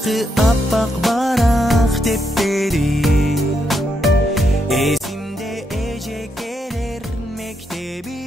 алгачкы аппак барак тептери эсимде эжекелер мектеби.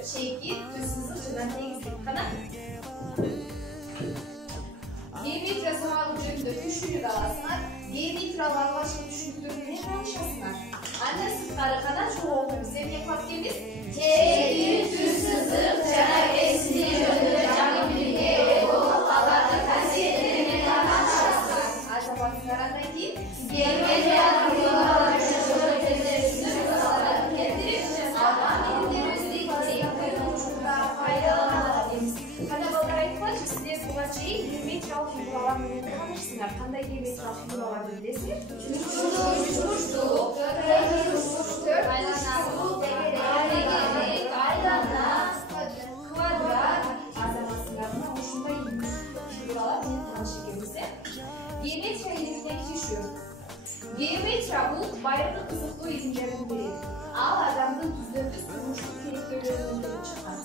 Çekil, üstsüzlük жана тегиздик кана. Геометрия сабагы жөнүндө түшүнүк аласыңар. Геометриялык алгачкы түшүнүктөр менен таанышасыңар. Андан сырткары кана чогуу бизде эмне кылат экенбиз? Чекил, түшсүзлүк жана кесиптер жөнүндө жаңы билимге ээ болуп, алардын касиеттери менен таанышасыңар. Азаматсыздар андан кийин геометриялык формулалар жөнүндө келтирип, геометриялык фигуралар менен таанышсыңар. Кандай геометриялык фигураларды билесиңер? Чурчук, айлана, квадрат, азаматсыңар. Ушундай фигуралар менен тааныш экенбиз. Геометрия илиминдеги түшүн. Геометрия бул байыркы кызыктуу илимдердин бири. Ал адамдын түздөрсүз турмуштук керектүүлөрүнөн келип чыккан.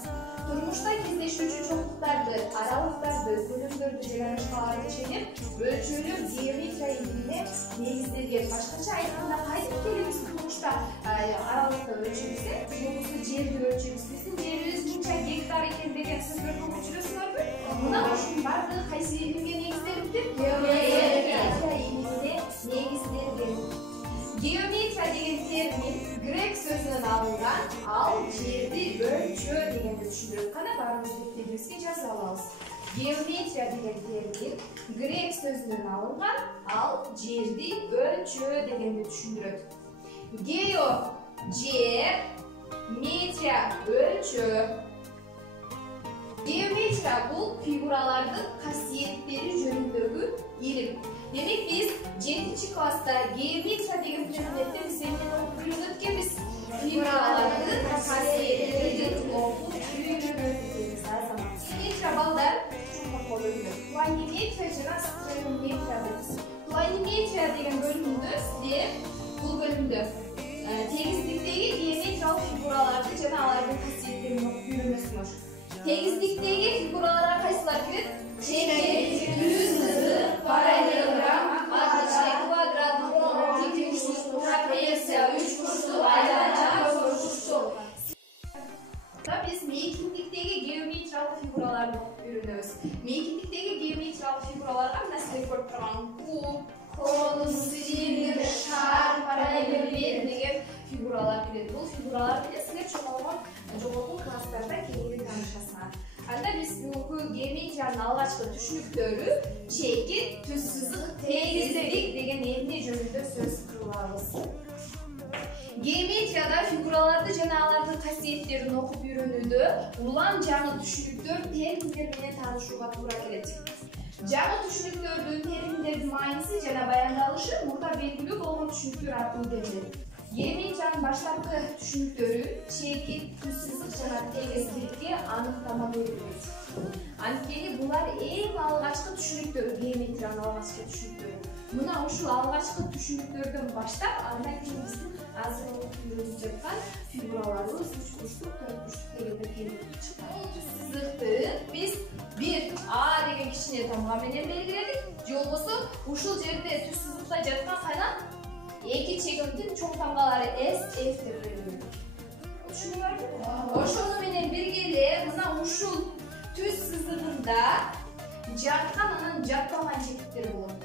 Турмушта кездешүүчү чоңдуктарды, аралыктарды, көлөмдөрдү жана башкаларды ченеп, өлчөөлөп геометрия илимине негизделген. Башкача айтканда, кайсы келебиз турмушта аралыкты өлчөбүз, жолубузду жерди өлчөбүз. Биздин жерибиз мынча гектар экен деген сөздөрдү угуп жүрөсүңөрбү? Мына ушунун баардыгы кайсы илимге негизделиптир? Геометрия илимине негизделген. Геометрия деген термин грек сөзүнөн алынган, ал жерди өлчөө дегенди түшүндүрөт. Кана баарыбыз беттерибизге жазып алабыз. Геометрия деген термин грек сөзүнөн алынган, ал жерди өлчөө дегенди түшүндүрөт. Гео жер, метрия өлчөө. Геометрия бул фигуралардын касиеттери жөнүндөгү илим. Демек биз 7-чи класста геометрия деген предметти биз эмнени окуп үйрөнөт экенбиз? Фигуралардын касиеттерин окуп үйрөнөт экенбиз. Геометрия балдар чоңго бөлүнөт. Планиметрия жана стереометрия дейбиз. Планиметрия деген бөлүмдө сизде бул бөлүмдө тегиздиктеги геометриялык фигураларды жана алардын касиеттерин окуп үйрөнөсүңөр. Тегиздиктеги фигураларга кайсылар кирет? Чекит, түз сызык, параллелограмм, квадрат, тикурчтук, трапеция, үчбурчтук, айлана, чорчуктук. Биз мейкиндиктеги геометриялык фигураларды окуп үйрөнөбүз. Мейкиндиктеги геометриялык фигураларга мына сиздер көрүп турган куб, конус, цилиндр, шар, параллелограмм деген фигуралар кирет. Бул фигуралар менен сиздер жогорку класстарда кеңири таанышасыңар. Анда биз бүгүнкү геометриянын алгачкы түшүнүктөрү чекит, түз сызык, тегиздик деген эмне жөнүндө сөз кылабыз. Геометрияда фигураларды жана алардын касиеттерин окуп үйрөнүүдө улам жаңы түшүнүктөр, терминдер менен таанышууга туура келет. Жаңы түшүнүктөрдүн, терминдердин мааниси жана баяндалышы мурда белгилүү болгон түшүнүктөр аркылуу берилет. Геометриянын баштапкы түшүнүктөрү чекит, түз сызык жана тегиздикке аныктама берилет. Анткени булар эң алгачкы түшүнүктөр, геометриянын алгачкы түшүнүктөрү. Мына ушул алгачкы түшүнүктөрдөн баштап, андан кийин биздин азыр окуп үйрөнүп жаткан фигураларыбыз үчбурчтук, төртбурчтук дегенде келип чыккан. Түз сызыкты биз бир А деген кичине тамга менен белгиледик. Же болбосо ушул жерде түз сызыкта жаткан кайнак эки чегимдин чоң тамгалары S, F деп белгилейт. Түшүнүңөрбү? Ошону менен бирге эле мына ушул түз сызыгында жаткан анан жатпаган чекиттер болот.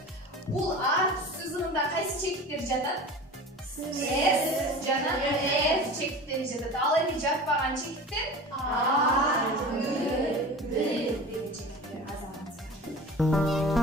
Бул А түз сызыгында кайсы чекиттер жатат? С жана F чекиттери жатат. Ал эми жатпаган чекиттер А, Г, Д деген чекиттер азамат.